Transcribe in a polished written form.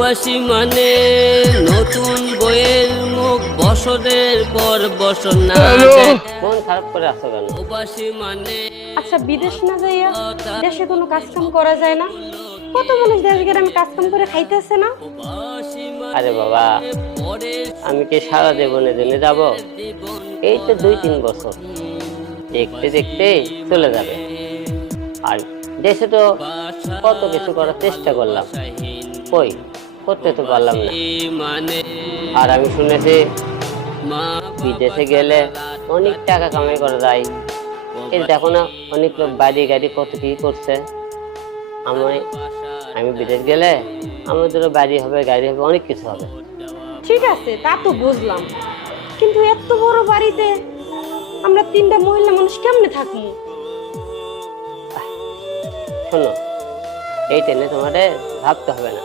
প্রবাসী মানে নতুন বইয়ের মুখ বছরের পর বছর না মন খারাপ করে আসো কেন? প্রবাসী মানে আচ্ছা বিদেশ না যাইয়া দেশে কোনো কাজ কাম করা যায় না? কত মানুষ দেশে গ্রামে কাজ কাম করে খাইতেছে না? আরে বাবা, আমি কি সারা জীবনে জেনে যাব? এই তো 2-3 বছর, দেখতে দেখতে চলে যাবে। আর দেশে তো কত কিছু করার চেষ্টা করলাম, কই করতে তো পারলাম না। আর আমি শুনেছি বিদেশে গেলে অনেক টাকা কামাই করা যায়। এই দেখো না, অনেক লোক বাড়ি গাড়ি কত কি করছে। আমি বিদেশ গেলে আমাদেরও বাড়ি হবে, গাড়ি হবে, অনেক কিছু হবে। ঠিক আছে, তা তো বুঝলাম, কিন্তু এত বড় বাড়িতে আমরা 3টা মহিলা মানুষ কেমনে থাকবো? শোনো, এই টেনে তোমাদের ভাবতে হবে না।